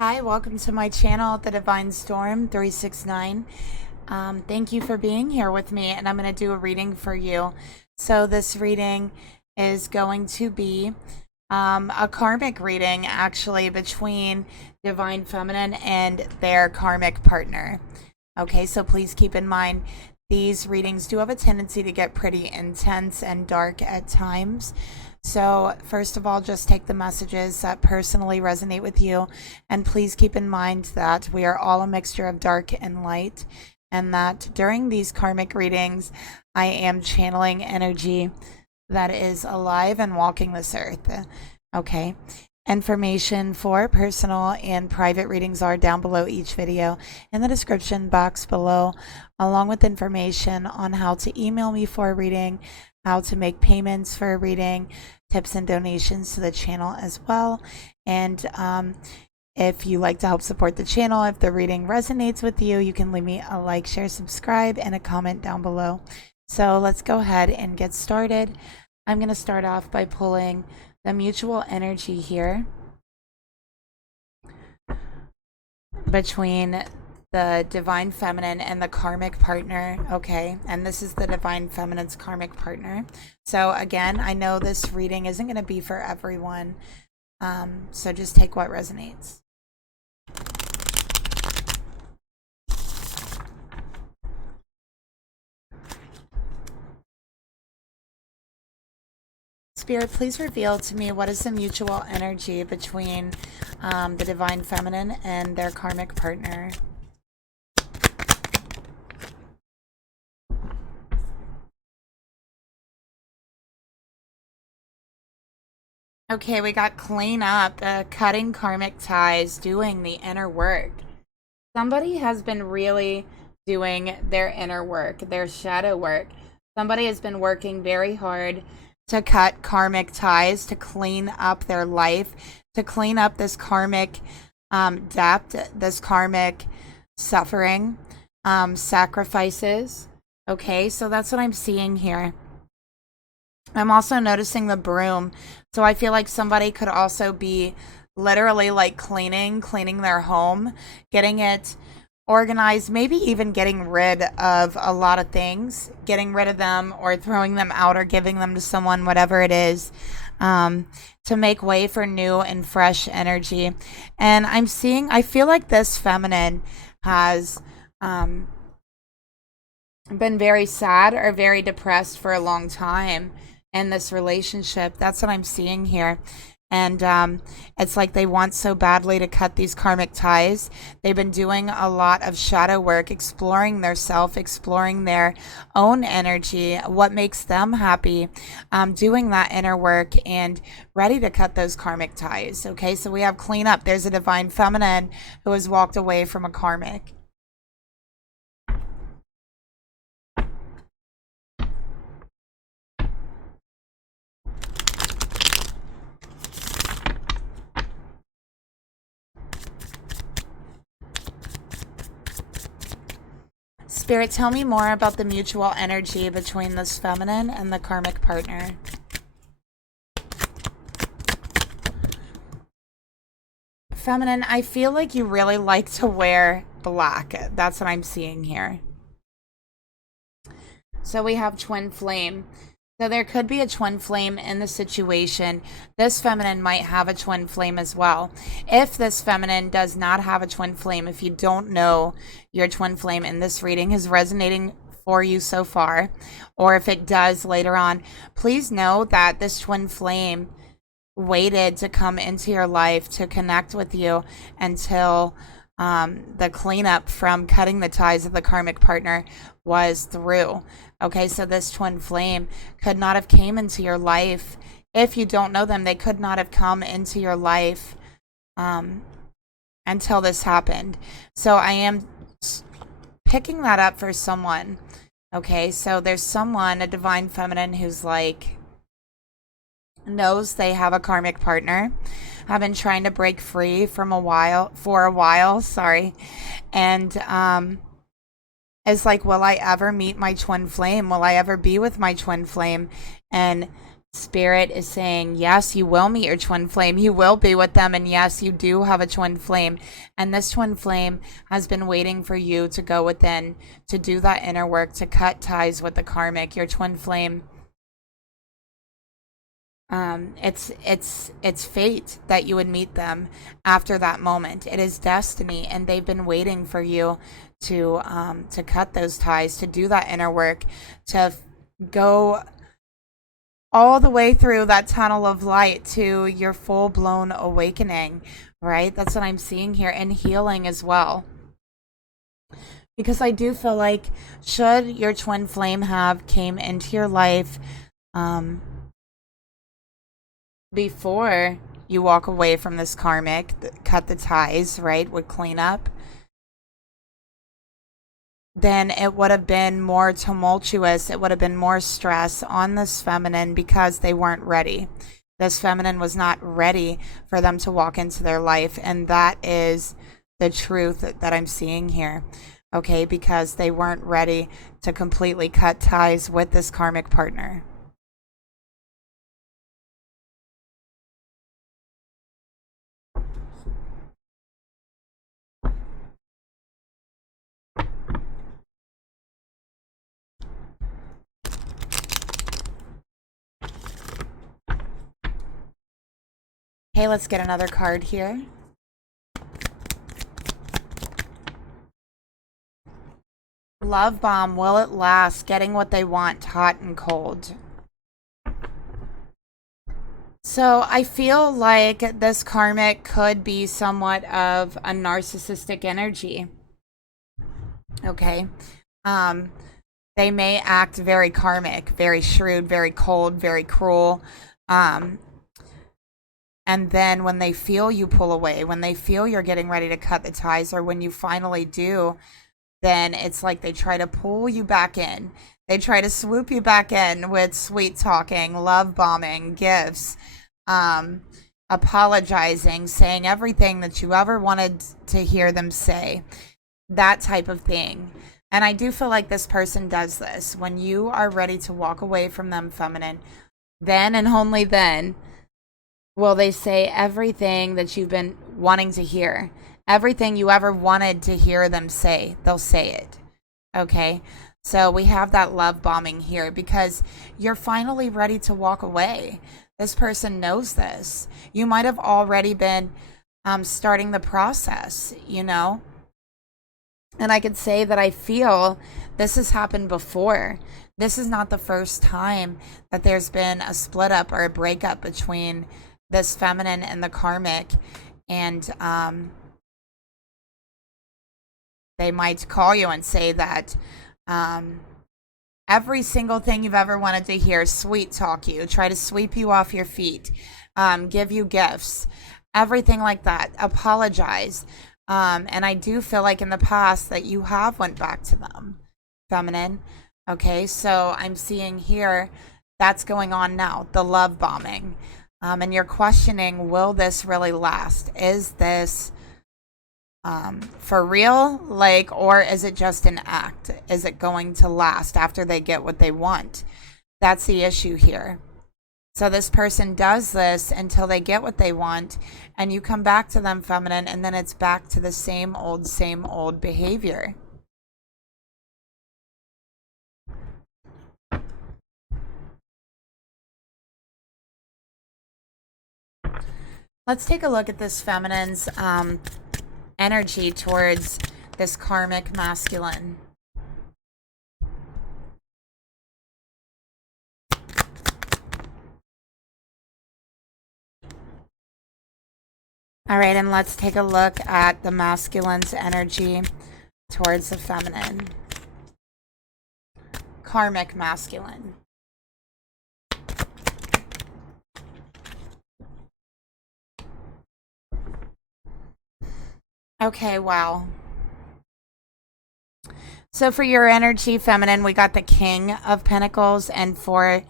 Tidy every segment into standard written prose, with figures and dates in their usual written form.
Hi, welcome to my channel, The Divine Storm 369. Thank you for being here with me, and I'm going to do a reading for you. So this reading is going to be a karmic reading, actually, between Divine Feminine and their karmic partner. Okay, so please keep in mind, these readings do have a tendency to get pretty intense and dark at times. So first of all, just take the messages that personally resonate with you. And please keep in mind that we are all a mixture of dark and light. And that during these karmic readings, I am channeling energy that is alive and walking this earth. Okay. Information for personal and private readings are down below each video in the description box below, along with information on how to email me for a reading, how to make payments for a reading, tips and donations to the channel as well. And if you like to help support the channel, if the reading resonates with you, you can leave me a like, share, subscribe, and a comment down below. So let's go ahead and get started. I'm going to start off by pulling the mutual energy here between the Divine Feminine and the karmic partner. Okay, and this is the Divine Feminine's karmic partner. So again, I know this reading isn't going to be for everyone, so just take what resonates. Spirit, please reveal to me what is the mutual energy between the Divine Feminine and their karmic partner. Okay, we got clean up, cutting karmic ties, doing the inner work. Somebody has been really doing their inner work, their shadow work. Somebody has been working very hard to cut karmic ties, to clean up their life, to clean up this karmic debt, this karmic suffering, sacrifices. Okay, so that's what I'm seeing here. I'm also noticing the broom. So I feel like somebody could also be literally like cleaning their home, getting it organized, maybe even getting rid of a lot of things, getting rid of them or throwing them out or giving them to someone, whatever it is, to make way for new and fresh energy. And I feel like this feminine has been very sad or very depressed for a long time in this relationship. That's what I'm seeing here. And it's like they want so badly to cut these karmic ties. They've been doing a lot of shadow work, exploring their self, exploring their own energy, what makes them happy, doing that inner work and ready to cut those karmic ties. Okay, so we have cleanup. There's a Divine Feminine who has walked away from a karmic. Spirit, tell me more about the mutual energy between this feminine and the karmic partner. Feminine, I feel like you really like to wear black. That's what I'm seeing here. So we have twin flame. So there could be a twin flame in the situation. This feminine might have a twin flame as well. If this feminine does not have a twin flame, if you don't know your twin flame and this reading is resonating for you so far, or if it does later on, please know that this twin flame waited to come into your life to connect with you until the cleanup from cutting the ties of the karmic partner was through. Okay, so this twin flame could not have came into your life. If you don't know them, they could not have come into your life until this happened. So I am picking that up for someone. Okay, so there's someone, a Divine Feminine, who's like, knows they have a karmic partner. I've been trying to break free for a while, sorry. And is like, will I ever meet my twin flame? Will I ever be with my twin flame? And Spirit is saying, yes, you will meet your twin flame. You will be with them. And yes, you do have a twin flame. And this twin flame has been waiting for you to go within, to do that inner work, to cut ties with the karmic. Your twin flame, it's fate that you would meet them after that moment. It is destiny, and they've been waiting for you to cut those ties, to do that inner work, to go all the way through that tunnel of light to your full-blown awakening, right? That's what I'm seeing here, and healing as well. Because I do feel like, should your twin flame have came into your life before you walk away from this karmic, cut the ties, right, would clean up, then it would have been more tumultuous. It would have been more stress on this feminine because they weren't ready. This feminine was not ready for them to walk into their life. And that is the truth that I'm seeing here. Okay, because they weren't ready to completely cut ties with this karmic partner. Okay, let's get another card here. Love bomb, will it last? Getting what they want, hot and cold. So I feel like this karmic could be somewhat of a narcissistic energy. Okay. They may act very karmic, very shrewd, very cold, very cruel. And then when they feel you pull away, when they feel you're getting ready to cut the ties, or when you finally do, then it's like they try to pull you back in. They try to swoop you back in with sweet talking, love bombing, gifts, apologizing, saying everything that you ever wanted to hear them say, that type of thing. And I do feel like this person does this. When you are ready to walk away from them, feminine, then and only then will they say everything that you've been wanting to hear. Everything you ever wanted to hear them say, they'll say it. Okay? So we have that love bombing here because you're finally ready to walk away. This person knows this. You might have already been starting the process, you know? And I could say that I feel this has happened before. This is not the first time that there's been a split up or a breakup between this feminine and the karmic. And they might call you and say that every single thing you've ever wanted to hear, sweet talk you, try to sweep you off your feet, give you gifts, everything like that, apologize. And I do feel like in the past that you have went back to them, feminine. Okay, so I'm seeing here that's going on now, the love bombing. And you're questioning, will this really last? Is this for real? Like, or is it just an act? Is it going to last after they get what they want? That's the issue here. So this person does this until they get what they want, and you come back to them, feminine, and then it's back to the same old behavior. Let's take a look at this feminine's energy towards this karmic masculine. All right, and let's take a look at the masculine's energy towards the feminine. Karmic masculine. Okay, wow. So for your energy, feminine, we got the King of Pentacles, and for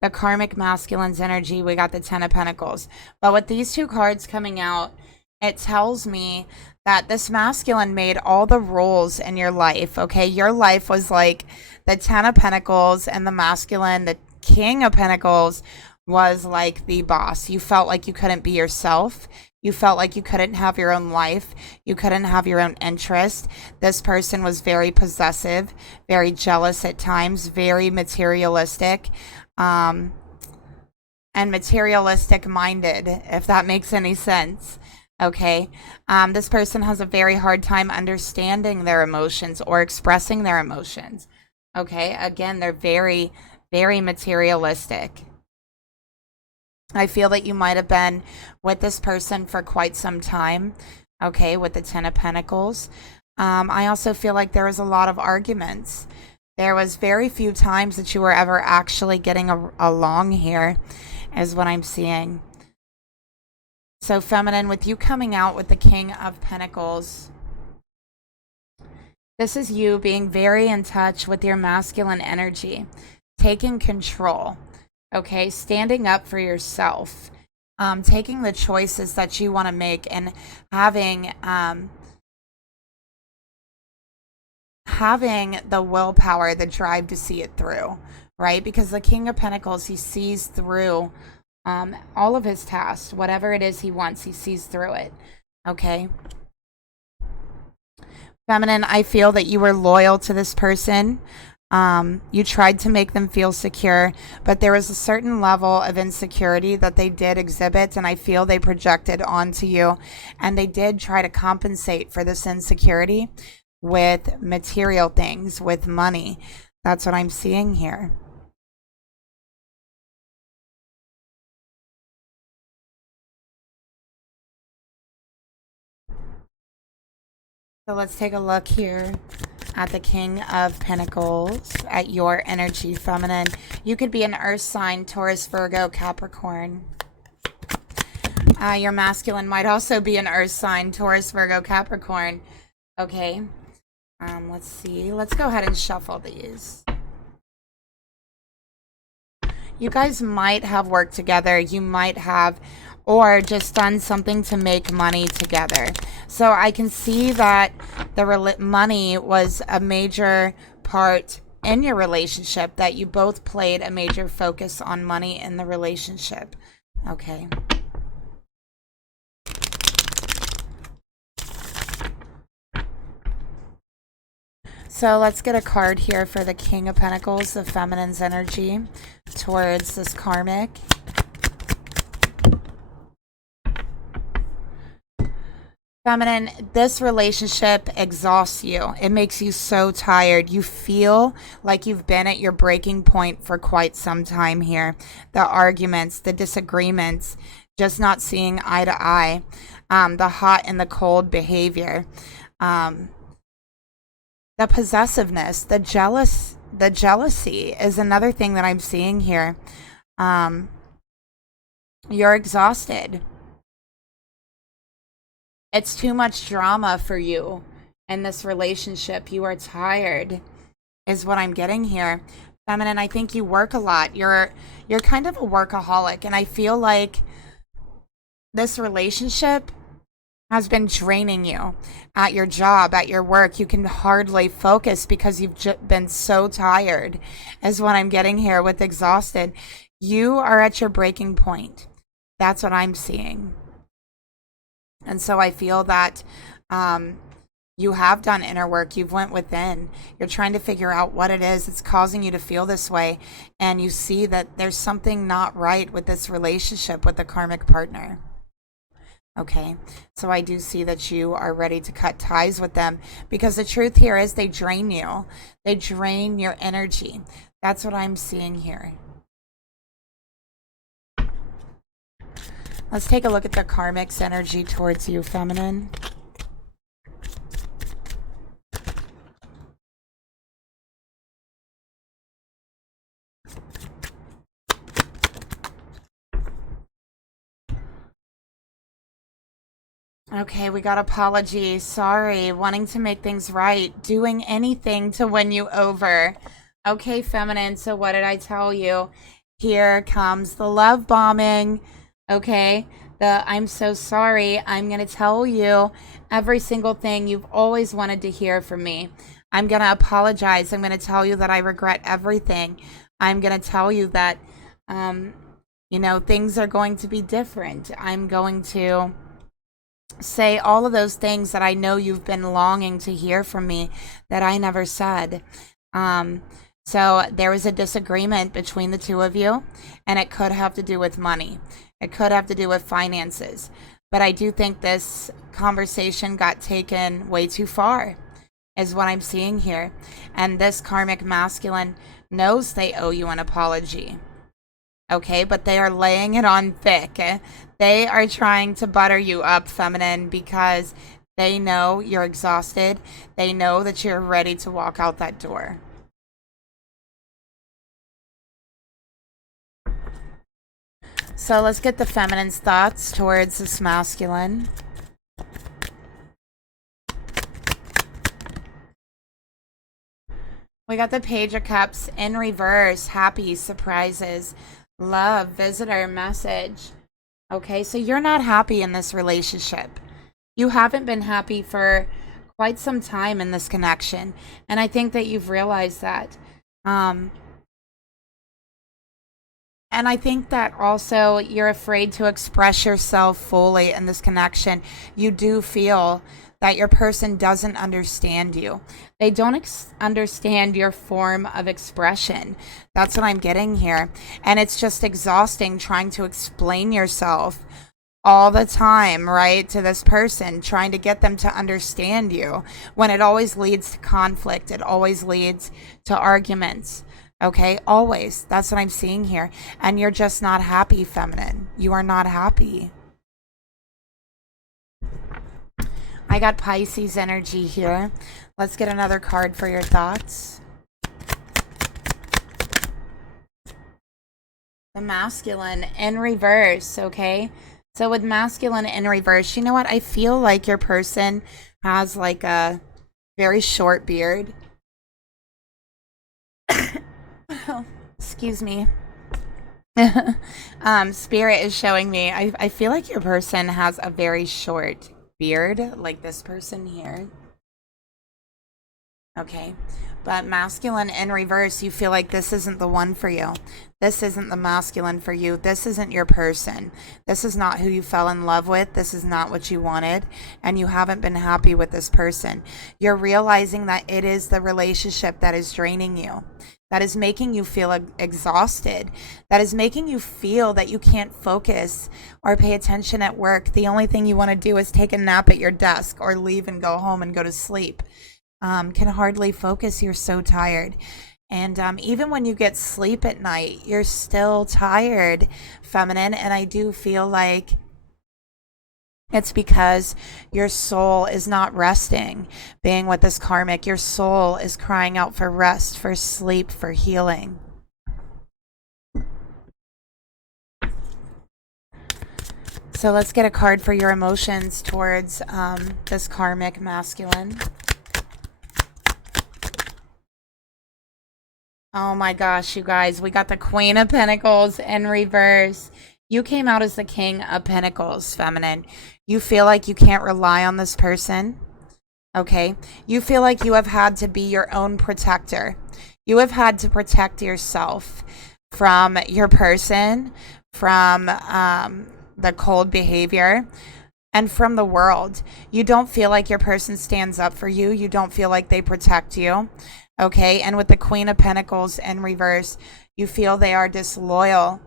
the karmic masculine's energy, we got the Ten of Pentacles. But with these two cards coming out, it tells me that this masculine made all the rules in your life, okay? Your life was like the Ten of Pentacles, and the masculine, the King of Pentacles, was like the boss. You felt like you couldn't be yourself. You felt like you couldn't have your own life. You couldn't have your own interest. This person was very possessive, very jealous at times, very materialistic, and materialistic minded, if that makes any sense. Okay. This person has a very hard time understanding their emotions or expressing their emotions. Okay. Again, they're very, very materialistic. I feel that you might have been with this person for quite some time, okay, with the Ten of Pentacles. I also feel like there was a lot of arguments. There was very few times that you were ever actually getting along here, is what I'm seeing. So feminine, with you coming out with the King of Pentacles, this is you being very in touch with your masculine energy, taking control. Okay, standing up for yourself, taking the choices that you want to make, and having the willpower, the drive to see it through, right? Because the King of Pentacles, he sees through all of his tasks, whatever it is he wants, he sees through it. Okay. Feminine, I feel that you were loyal to this person. You tried to make them feel secure, but there was a certain level of insecurity that they did exhibit, and I feel they projected onto you, and they did try to compensate for this insecurity with material things, with money. That's what I'm seeing here. So let's take a look here at the King of Pentacles, at your energy, feminine. You could be an earth sign, Taurus, Virgo, Capricorn. Your masculine might also be an earth sign, Taurus, Virgo, Capricorn. Okay. Let's see. Let's go ahead and shuffle these. You guys might have worked together. You might have, or just done something to make money together. So I can see that the money was a major part in your relationship, that you both played a major focus on money in the relationship. Okay. So let's get a card here for the King of Pentacles, the feminine's energy towards this karmic. Feminine, this relationship exhausts you. It makes you so tired. You feel like you've been at your breaking point for quite some time here. The arguments, the disagreements, just not seeing eye to eye, the hot and the cold behavior, the possessiveness, the jealousy is another thing that I'm seeing here. You're exhausted. It's too much drama for you in this relationship. You are tired, is what I'm getting here. Feminine, I think you work a lot. You're kind of a workaholic, and I feel like this relationship has been draining you at your job, at your work. You can hardly focus because you've been so tired, is what I'm getting here with exhausted. You are at your breaking point. That's what I'm seeing. And so I feel that you have done inner work. You've went within. You're trying to figure out what it is that's causing you to feel this way. And you see that there's something not right with this relationship with the karmic partner. Okay, so I do see that you are ready to cut ties with them, because the truth here is they drain you. They drain your energy. That's what I'm seeing here. Let's take a look at the karmic's energy towards you, feminine. Okay, we got apology. Sorry. Wanting to make things right. Doing anything to win you over. Okay, feminine. So what did I tell you? Here comes the love bombing. Okay, I'm so sorry. I'm going to tell you every single thing you've always wanted to hear from me. I'm going to apologize. I'm going to tell you that I regret everything. I'm going to tell you that You know, things are going to be different. I'm going to say all of those things that I know you've been longing to hear from me that I never said. So there was a disagreement between the two of you, and it could have to do with money. It could have to do with finances. But I do think this conversation got taken way too far, is what I'm seeing here. And this karmic masculine knows they owe you an apology. Okay, but they are laying it on thick. They are trying to butter you up, feminine, because they know you're exhausted. They know that you're ready to walk out that door. So let's get the feminine's thoughts towards this masculine. We got the Page of Cups in reverse. Happy, surprises, love, visitor, message. Okay, so you're not happy in this relationship. You haven't been happy for quite some time in this connection. And I think that you've realized that. And I think that also you're afraid to express yourself fully in this connection. You do feel that your person doesn't understand you. They don't understand your form of expression. That's what I'm getting here. And it's just exhausting trying to explain yourself all the time, right, to this person, trying to get them to understand you, when it always leads to conflict. It always leads to arguments. Okay, always. That's what I'm seeing here. And you're just not happy, feminine. You are not happy. I got Pisces energy here. Let's get another card for your thoughts. The masculine in reverse, okay? So with masculine in reverse, you know what? I feel like your person has like a very short beard. Excuse me. Spirit is showing me. I feel like your person has a very short beard, like this person here. Okay. But masculine in reverse, you feel like this isn't the one for you. This isn't the masculine for you. This isn't your person. This is not who you fell in love with. This is not what you wanted. And you haven't been happy with this person. You're realizing that it is the relationship that is draining you, that is making you feel exhausted, that is making you feel that you can't focus or pay attention at work. The only thing you want to do is take a nap at your desk or leave and go home and go to sleep. Can hardly focus. You're so tired. And even when you get sleep at night, you're still tired, feminine. And I do feel like it's because your soul is not resting. Being with this karmic, your soul is crying out for rest, for sleep, for healing. So let's get a card for your emotions towards this karmic masculine. Oh my gosh, you guys, we got the Queen of Pentacles in reverse. You came out as the King of Pentacles, feminine. You feel like you can't rely on this person, okay? You feel like you have had to be your own protector. You have had to protect yourself from your person, from the cold behavior, and from the world. You don't feel like your person stands up for you. You don't feel like they protect you. Okay, and with the Queen of Pentacles in reverse, you feel they are disloyal.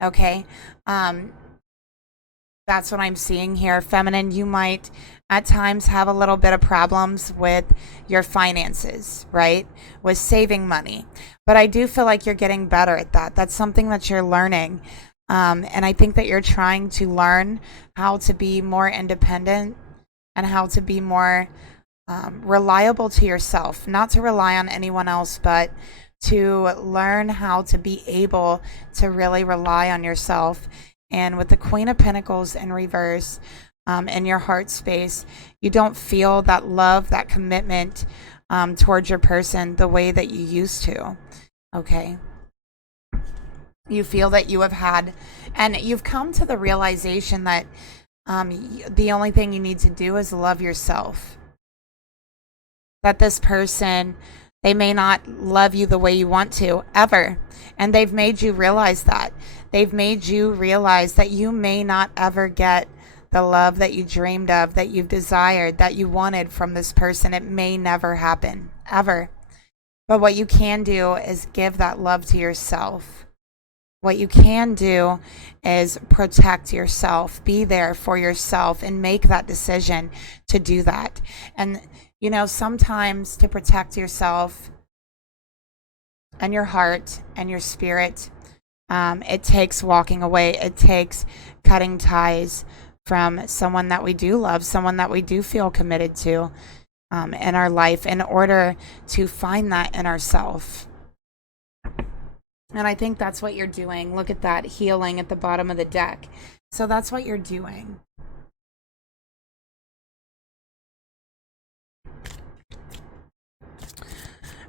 Okay, that's what I'm seeing here. Feminine, you might at times have a little bit of problems with your finances, right? With saving money. But I do feel like you're getting better at that. That's something that you're learning. And I think that you're trying to learn how to be more independent and how to be more reliable to yourself, not to rely on anyone else, but to learn how to be able to really rely on yourself. And with the Queen of Pentacles in reverse, in your heart space, you don't feel that love, that commitment towards your person the way that you used to. Okay. You feel that you have had, and you've come to the realization that the only thing you need to do is love yourself. That this person They may not love you the way you want to, ever. And they've made you realize that. They've made you realize that you may not ever get the love that you dreamed of, that you've desired, that you wanted from this person. It may never happen, ever. But what you can do is give that love to yourself. What you can do is protect yourself, be there for yourself, and make that decision to do that. And, you know, sometimes to protect yourself and your heart and your spirit, it takes walking away. It takes cutting ties from someone that we do love, someone that we do feel committed to in our life, in order to find that in ourselves. And I think that's what you're doing. Look at that healing at the bottom of the deck. So that's what you're doing.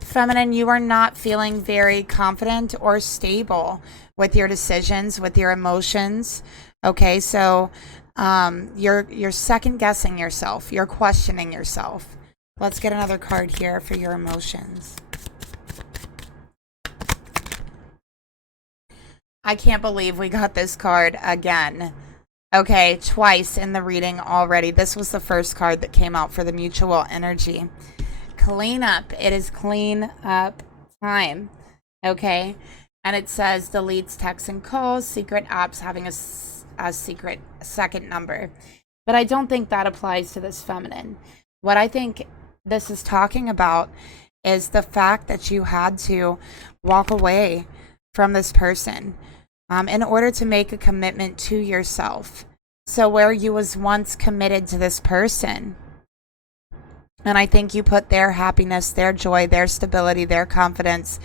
Feminine, you are not feeling very confident or stable with your decisions, with your emotions. Okay, so you're second guessing yourself. You're questioning yourself. Let's get another card here for your emotions. I can't believe we got this card again. Okay, twice in the reading already. This was the first card that came out for the mutual energy. Clean up. It is clean up time. Okay, and it says deletes texts and calls, secret apps having a secret second number. But I don't think that applies to this feminine. What I think this is talking about is the fact that you had to walk away from this person in order to make a commitment to yourself. So where you was once committed to this person, and I think you put their happiness, their joy, their stability, their confidence,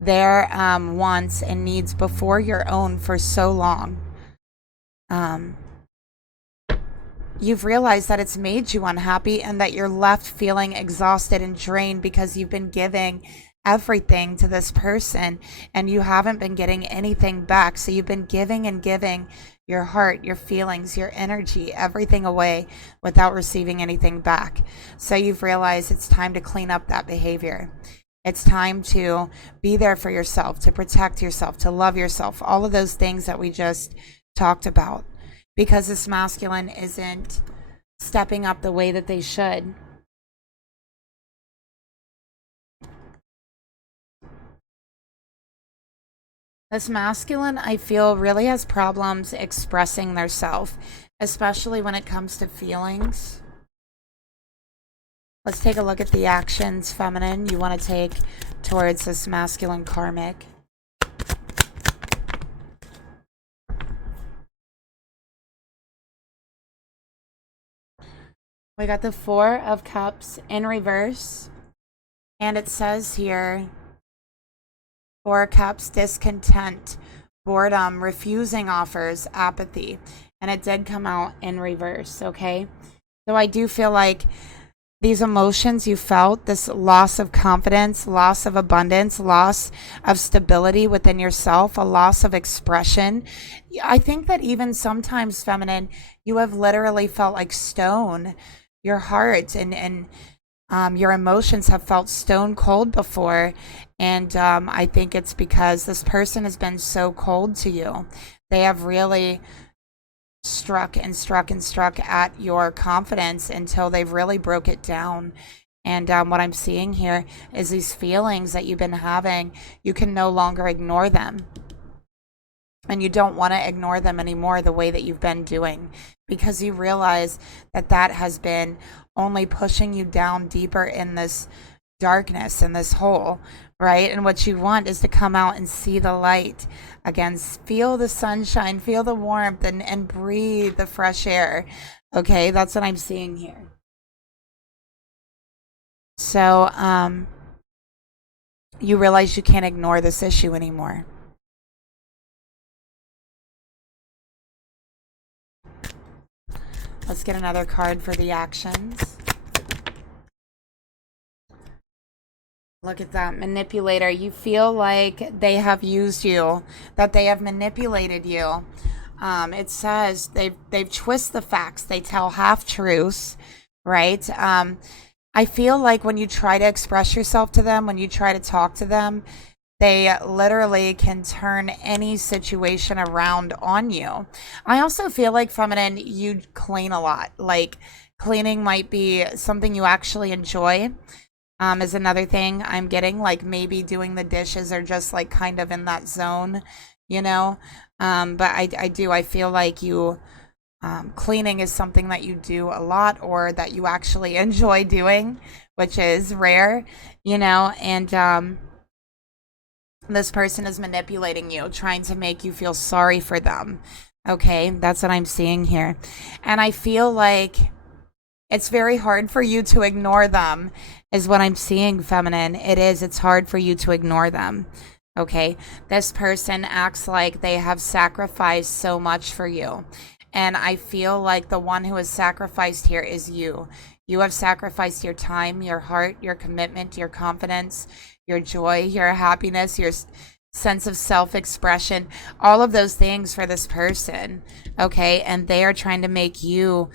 their wants and needs before your own for so long. You've realized that it's made you unhappy and that you're left feeling exhausted and drained because you've been giving everything to this person and you haven't been getting anything back. So you've been giving and giving your heart, your feelings, your energy, everything away without receiving anything back. So you've realized it's time to clean up that behavior. It's time to be there for yourself, to protect yourself, to love yourself, all of those things that we just talked about, because this masculine isn't stepping up the way that they should. This masculine, I feel, really has problems expressing their self, especially when it comes to feelings. Let's take a look at the actions, feminine, you want to take towards this masculine karmic. We got the Four of Cups in reverse, and it says here, Four Cups, discontent, boredom, refusing offers, apathy. And it did come out in reverse, okay? So I do feel like these emotions you felt, this loss of confidence, loss of abundance, loss of stability within yourself, a loss of expression. I think that even sometimes, feminine, you have literally felt like stone. Your heart and your emotions have felt stone cold before. And I think it's because this person has been so cold to you. They have really struck at your confidence until they've really broke it down. And what I'm seeing here is these feelings that you've been having, you can no longer ignore them. And you don't want to ignore them anymore the way that you've been doing, because you realize that that has been only pushing you down deeper in this darkness, in this hole, right? And what you want is to come out and see the light again, feel the sunshine, feel the warmth, and breathe the fresh air. Okay, that's what I'm seeing here. So you realize you can't ignore this issue anymore. Let's get another card for the actions. Look at that, manipulator. You feel like they have used you, that they have manipulated you. It says they've twisted the facts. They tell half truths, right? I feel like when you try to express yourself to them, when you try to talk to them, they literally can turn any situation around on you. I also feel like, feminine, you clean a lot. Like, cleaning might be something you actually enjoy. Is another thing I'm getting, like maybe doing the dishes or just like kind of in that zone, you know. But I feel like you, cleaning is something that you do a lot or that you actually enjoy doing, which is rare, you know. And this person is manipulating you, trying to make you feel sorry for them. Okay, that's what I'm seeing here. And I feel like it's very hard for you to ignore them, is what I'm seeing, feminine. It is. It's hard for you to ignore them. Okay, this person acts like they have sacrificed so much for you. And I feel like the one who has sacrificed here is you. You have sacrificed your time, your heart, your commitment, your confidence, your joy, your happiness, your sense of self-expression, all of those things for this person. Okay, and they are trying to make you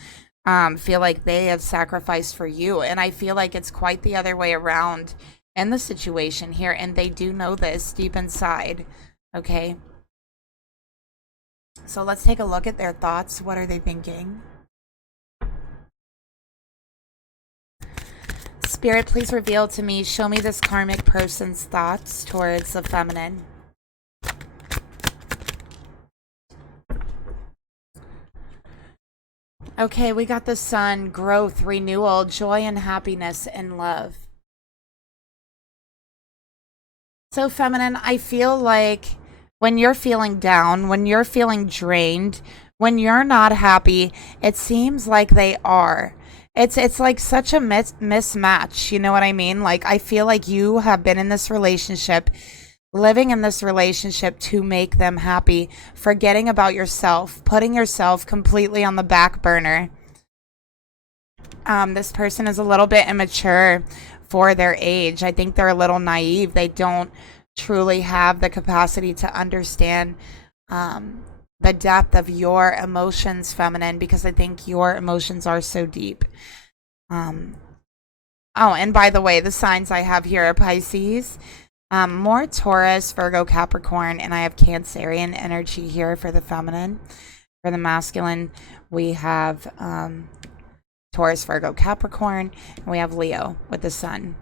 feel like they have sacrificed for you. And I feel like it's quite the other way around in the situation here. And they do know this deep inside. Okay. So let's take a look at their thoughts. What are they thinking? Spirit, please reveal to me, show me this karmic person's thoughts towards the feminine. Okay, we got the sun, growth, renewal, joy, and happiness and love. So, feminine, I feel like when you're feeling down, when you're feeling drained, when you're not happy, it seems like they are. It's like such a mismatch, you know what I mean? Like, I feel like you have been in this relationship, living in this relationship to make them happy, forgetting about yourself, putting yourself completely on the back burner. This person is a little bit immature for their age. I think they're a little naive. They don't truly have the capacity to understand the depth of your emotions, feminine, because I think your emotions are so deep. Oh, and by the way, the signs I have here are Pisces, more Taurus, Virgo, Capricorn, and I have Cancerian energy here for the feminine. For the masculine, we have Taurus, Virgo, Capricorn, and we have Leo with the sun.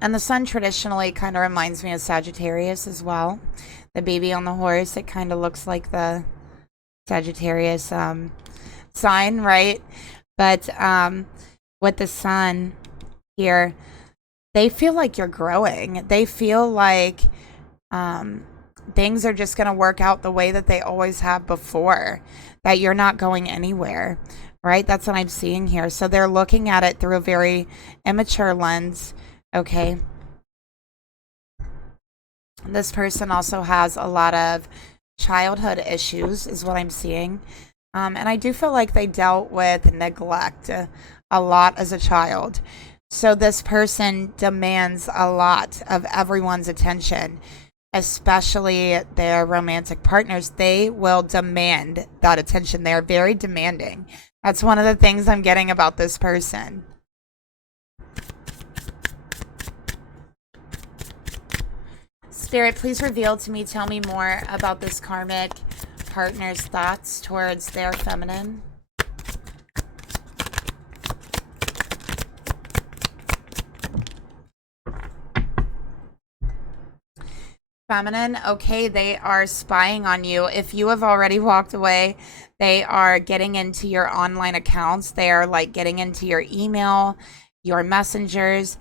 And the sun traditionally kind of reminds me of Sagittarius as well. The baby on the horse, it kind of looks like the Sagittarius sign, right? But with the sun here, they feel like you're growing. They feel like things are just going to work out the way that they always have before, that you're not going anywhere, right? That's what I'm seeing here. So they're looking at it through a very immature lens, okay? This person also has a lot of childhood issues, is what I'm seeing. And I do feel like they dealt with neglect a lot as a child. So this person demands a lot of everyone's attention, especially their romantic partners. They will demand that attention. They're very demanding. That's one of the things I'm getting about this person. Spirit, please reveal to me, tell me more about this karmic partner's thoughts towards their feminine. Feminine, okay, they are spying on you. If you have already walked away, they are getting into your online accounts. They are like getting into your email, your messengers.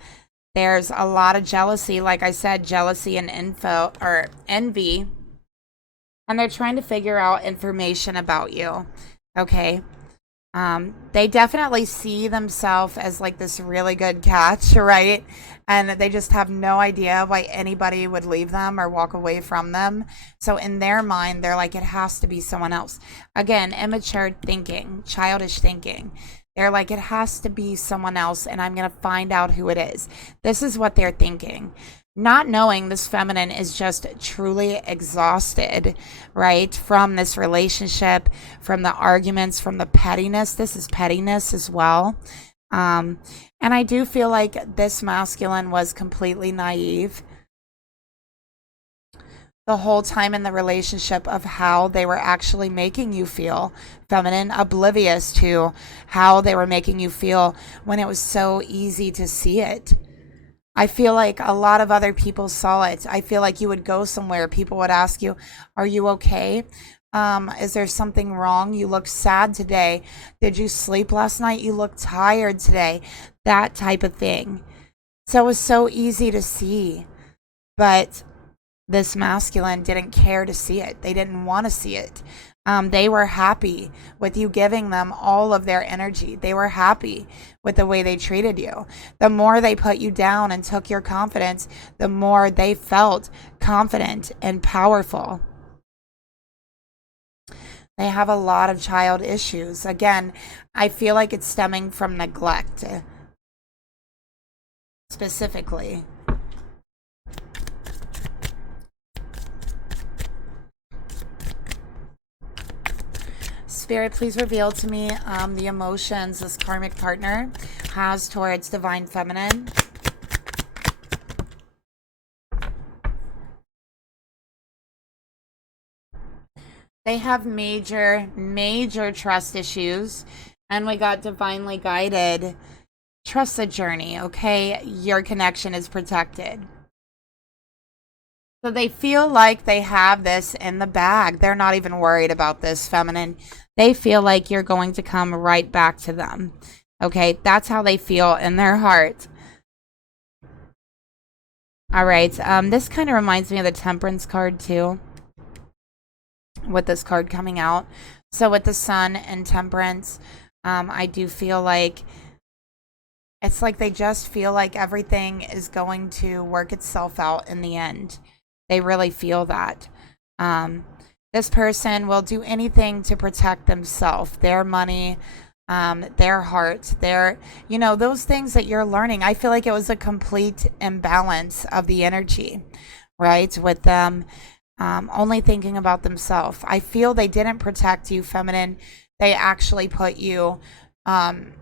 There's a lot of jealousy, like I said, jealousy and envy. And they're trying to figure out information about you. Okay. They definitely see themselves as like this really good catch, right? And they just have no idea why anybody would leave them or walk away from them. So in their mind, they're like, it has to be someone else. Again, immature thinking, childish thinking. They're like, it has to be someone else, and I'm going to find out who it is. This is what they're thinking. Not knowing this feminine is just truly exhausted, right? From this relationship, from the arguments, from the pettiness. This is pettiness as well. And I do feel like this masculine was completely naive the whole time in the relationship of how they were actually making you feel, feminine, oblivious to how they were making you feel when it was so easy to see it. I feel like a lot of other people saw it. I feel like you would go somewhere, people would ask you, "Are you okay? Is there something wrong? You look sad today. Did you sleep last night? You look tired today." That type of thing. So it was so easy to see. But this masculine didn't care to see it. They didn't want to see it. They were happy with you giving them all of their energy. They were happy with the way they treated you. The more they put you down and took your confidence, the more they felt confident and powerful. They have a lot of child issues. Again, I feel like it's stemming from neglect, specifically. Spirit, please reveal to me the emotions this karmic partner has towards divine feminine. They have major trust issues, and we got divinely guided. Trust the journey, okay? Your connection is protected. So they feel like they have this in the bag. They're not even worried about this, feminine. They feel like you're going to come right back to them. Okay, that's how they feel in their heart. All right, this kind of reminds me of the Temperance card too, with this card coming out. So with the Sun and Temperance, I do feel like it's like they just feel like everything is going to work itself out in the end. They really feel that. This person will do anything to protect themselves, their money, their heart, their, those things that you're learning. I feel like it was a complete imbalance of the energy, right? With them only thinking about themselves. I feel they didn't protect you, feminine. They actually put you in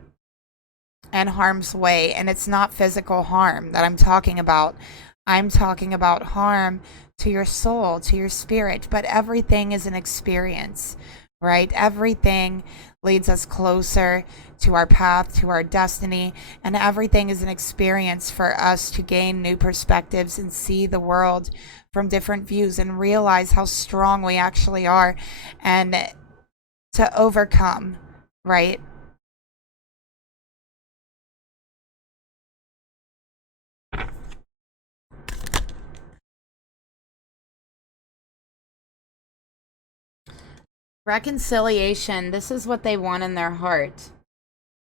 harm's way. And it's not physical harm that I'm talking about. I'm talking about harm to your soul, to your spirit, but everything is an experience, right? Everything leads us closer to our path, to our destiny, and everything is an experience for us to gain new perspectives and see the world from different views and realize how strong we actually are and to overcome, right? Reconciliation. This is what they want in their heart.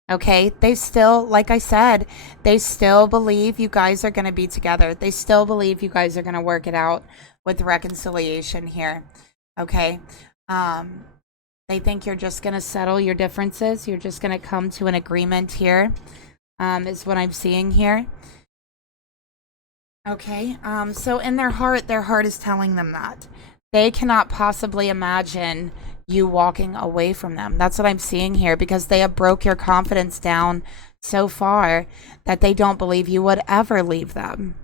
Okay, they still, like I said, they still believe you guys are going to be together. They still believe you guys are going to work it out with reconciliation here. Okay, they think you're just going to settle your differences. You're just going to come to an agreement here, is what I'm seeing here. Okay, so in their heart is telling them that. They cannot possibly imagine you walking away from them. That's what I'm seeing here, because they have broke your confidence down so far that they don't believe you would ever leave them.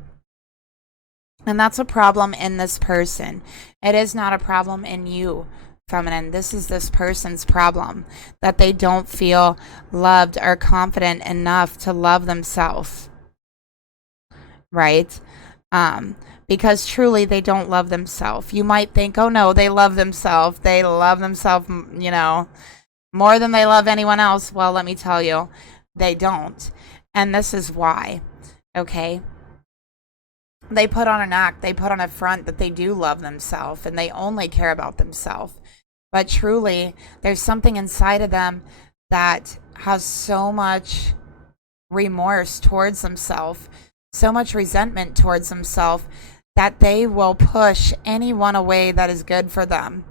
And that's a problem in this person. It is not a problem in you, feminine. This is this person's problem, that they don't feel loved or confident enough to love themselves. Right? Because truly they don't love themselves. You might think, oh no, they love themselves. They love themselves, more than they love anyone else. Well, let me tell you, they don't. And this is why, okay? They put on an act, they put on a front that they do love themselves and they only care about themselves. But truly, there's something inside of them that has so much remorse towards themselves, so much resentment towards themselves, that they will push anyone away that is good for them.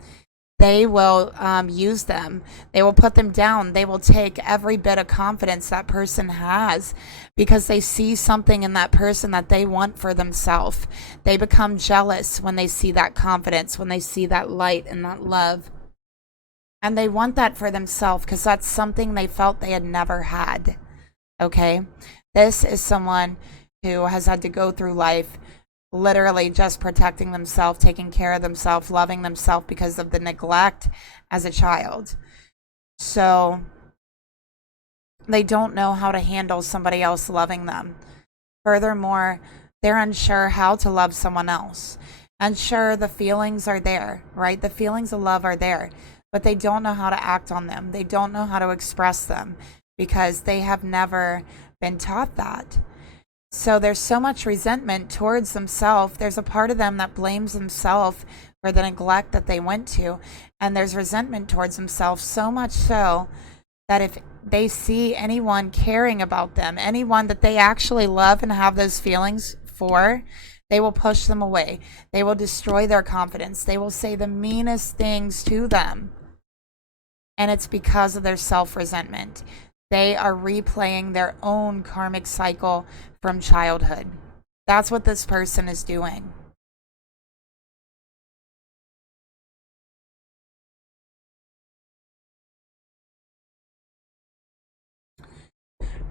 They will use them. They will put them down. They will take every bit of confidence that person has because they see something in that person that they want for themselves. They become jealous when they see that confidence, when they see that light and that love. And they want that for themselves because that's something they felt they had never had. Okay? This is someone who has had to go through life literally just protecting themselves, taking care of themselves, loving themselves because of the neglect as a child. So they don't know how to handle somebody else loving them. Furthermore, they're unsure how to love someone else. Unsure, the feelings are there, right? The feelings of love are there, but they don't know how to act on them. They don't know how to express them because they have never been taught that. So there's so much resentment towards themselves. There's a part of them that blames themselves for the neglect that they went to. And there's resentment towards themselves, so much so that if they see anyone caring about them, anyone that they actually love and have those feelings for, they will push them away. They will destroy their confidence. They will say the meanest things to them. And it's because of their self-resentment. They are replaying their own karmic cycle from childhood. That's what this person is doing.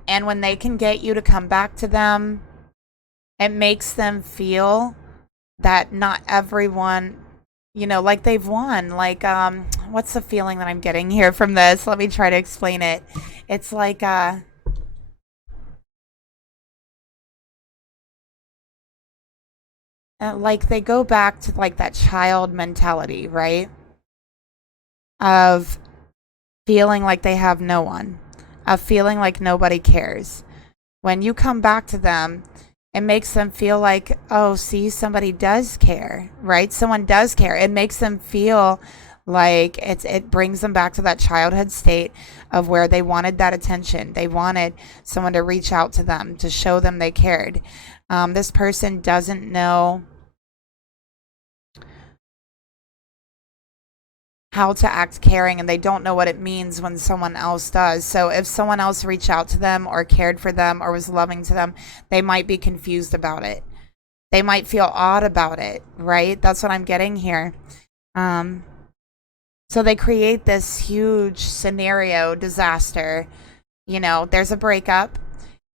And when they can get you to come back to them, it makes them feel that not everyone, like they've won. Like, what's the feeling that I'm getting here from this? Let me try to explain it. It's like, they go back to like that child mentality, right? Of feeling like they have no one, of feeling like nobody cares. When you come back to them, it makes them feel like, oh, see, somebody does care, right? Someone does care. It makes them feel like it brings them back to that childhood state of where they wanted that attention. They wanted someone to reach out to them, to show them they cared. This person doesn't know how to act caring, and they don't know what it means when someone else does. So if someone else reached out to them or cared for them or was loving to them, they might be confused about it. They might feel odd about it, right? That's what I'm getting here. So they create this huge scenario, disaster. There's a breakup,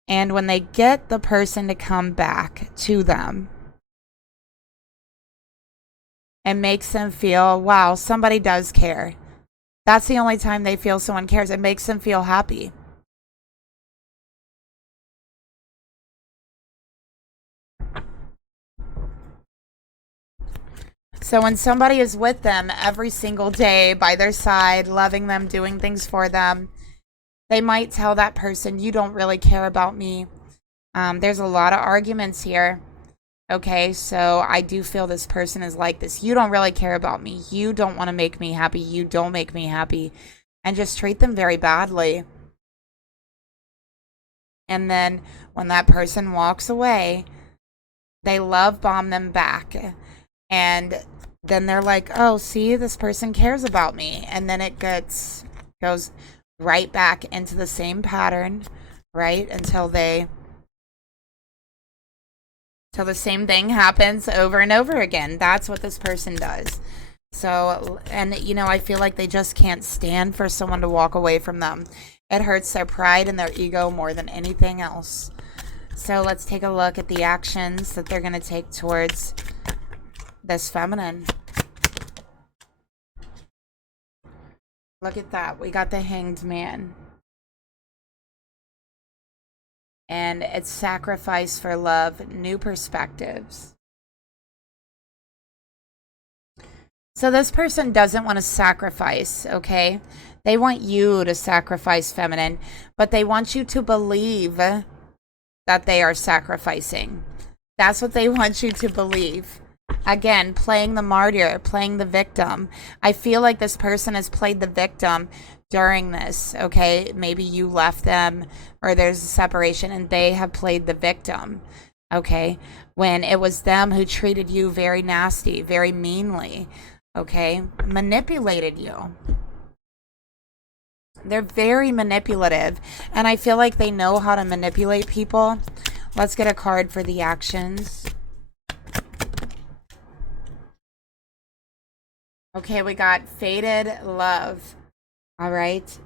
and when they get the person to come back to them, it makes them feel, wow, somebody does care. That's the only time they feel someone cares. It makes them feel happy. So when somebody is with them every single day by their side, loving them, doing things for them, they might tell that person, you don't really care about me. There's a lot of arguments here. Okay, so I do feel this person is like this. You don't really care about me. You don't want to make me happy. You don't make me happy. And just treat them very badly. And then when that person walks away, they love bomb them back. And then they're like, oh, see, this person cares about me. And then it goes right back into the same pattern, right? Until the same thing happens over and over again. That's what this person does. So, and I feel like they just can't stand for someone to walk away from them. It hurts their pride and their ego more than anything else. So let's take a look at the actions that they're going to take towards this feminine. Look at that. We got the Hanged Man. And it's sacrifice for love, new perspectives. So this person doesn't want to sacrifice, okay? They want you to sacrifice, feminine, but they want you to believe that they are sacrificing. That's what they want you to believe. Again, playing the martyr, playing the victim. I feel like this person has played the victim during this, okay? Maybe you left them or there's a separation and they have played the victim, okay? When it was them who treated you very nasty, very meanly, okay? Manipulated you. They're very manipulative, and I feel like they know how to manipulate people. Let's get a card for the actions. Okay, we got Faded Love. All right.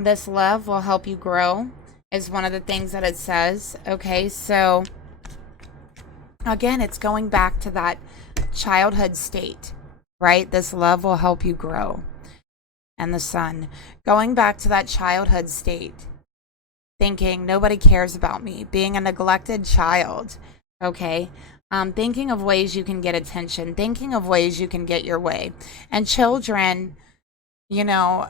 This love will help you grow is one of the things that it says. Okay, so again, it's going back to that childhood state, right? This love will help you grow. And the sun, going back to that childhood state, thinking nobody cares about me, being a neglected child, okay? Thinking of ways you can get attention, thinking of ways you can get your way. And children, you know,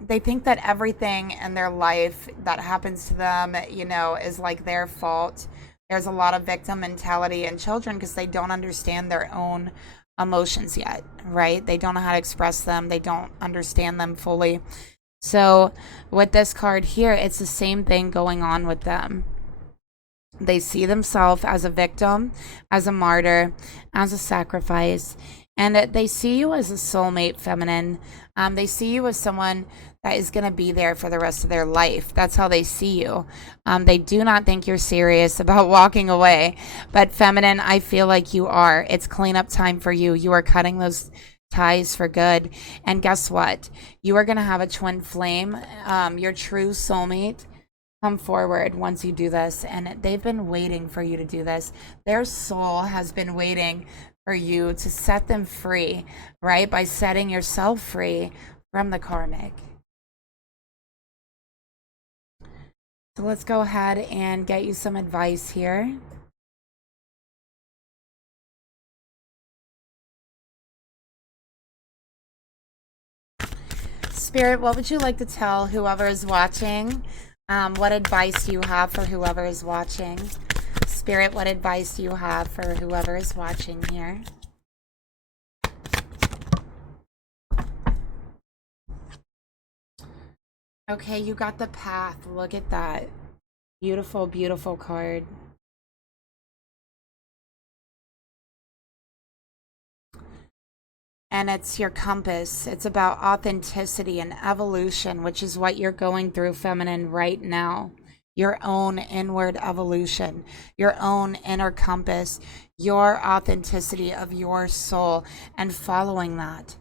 they think that everything in their life that happens to them, is like their fault. There's a lot of victim mentality in children because they don't understand their own emotions yet, right? They don't know how to express them. They don't understand them fully. So with this card here, it's the same thing going on with them. They see themselves as a victim, as a martyr, as a sacrifice, and they see you as a soulmate, feminine. They see you as someone that is going to be there for the rest of their life. That's how they see you. They do not think you're serious about walking away. But feminine, I feel like you are. It's cleanup time for you. You are cutting those ties for good. And guess what? You are going to have a twin flame, your true soulmate, come forward once you do this. And they've been waiting for you to do this. Their soul has been waiting for you to set them free, right? By setting yourself free from the karmic. So let's go ahead and get you some advice here. Spirit, what would you like to tell whoever is watching? What advice do you have for whoever is watching? Spirit, what advice do you have for whoever is watching here? Okay, you got the path. Look at that. Beautiful, beautiful card. And it's your compass. It's about authenticity and evolution, which is what you're going through, feminine, right now. Your own inward evolution, your own inner compass, your authenticity of your soul, and following that.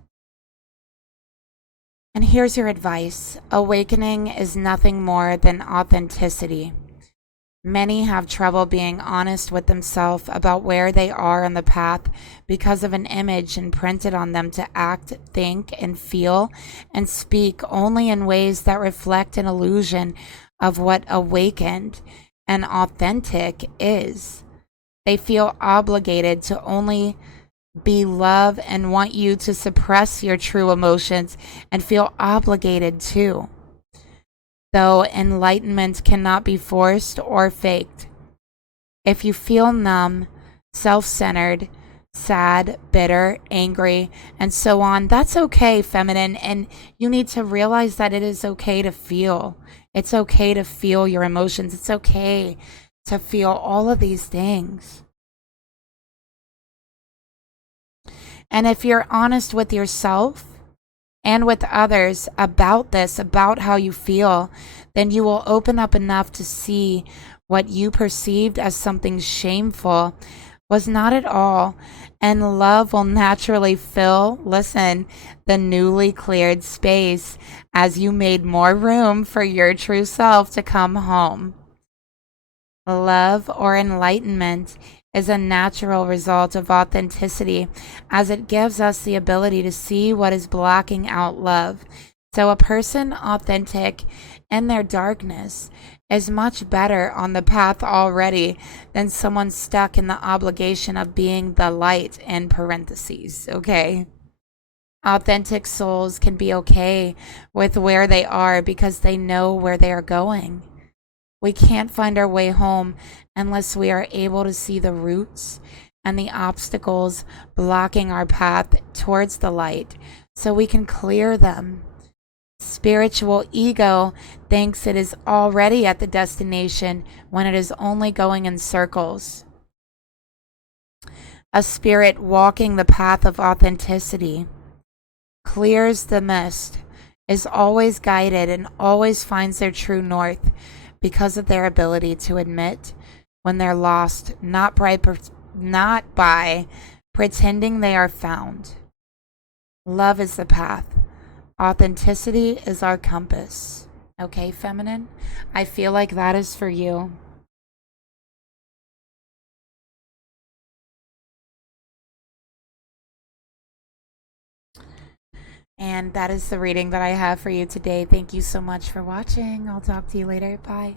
And here's your advice. Awakening is nothing more than authenticity. Many have trouble being honest with themselves about where they are on the path because of an image imprinted on them to act, think, and feel and speak only in ways that reflect an illusion of what awakened and authentic is. They feel obligated to only be love and want you to suppress your true emotions and feel obligated too. Though enlightenment cannot be forced or faked. If you feel numb, self-centered, sad, bitter, angry, and so on, that's okay, feminine, and you need to realize that it is okay to feel. It's okay to feel your emotions. It's okay to feel all of these things. And if you're honest with yourself and with others about this, about how you feel, then you will open up enough to see what you perceived as something shameful was not at all. And love will naturally fill, listen, the newly cleared space as you made more room for your true self to come home. Love or enlightenment is a natural result of authenticity, as it gives us the ability to see what is blocking out love. So a person authentic in their darkness is much better on the path already than someone stuck in the obligation of being the light, in parentheses, okay? Authentic souls can be okay with where they are because they know where they are going. We can't find our way home unless we are able to see the roots and the obstacles blocking our path towards the light so we can clear them. Spiritual ego thinks it is already at the destination when it is only going in circles. A spirit walking the path of authenticity clears the mist, is always guided, and always finds their true north because of their ability to admit when they're lost, not by pretending they are found. Love is the path. Authenticity is our compass. Okay, feminine? I feel like that is for you. And that is the reading that I have for you today. Thank you so much for watching. I'll talk to you later. Bye.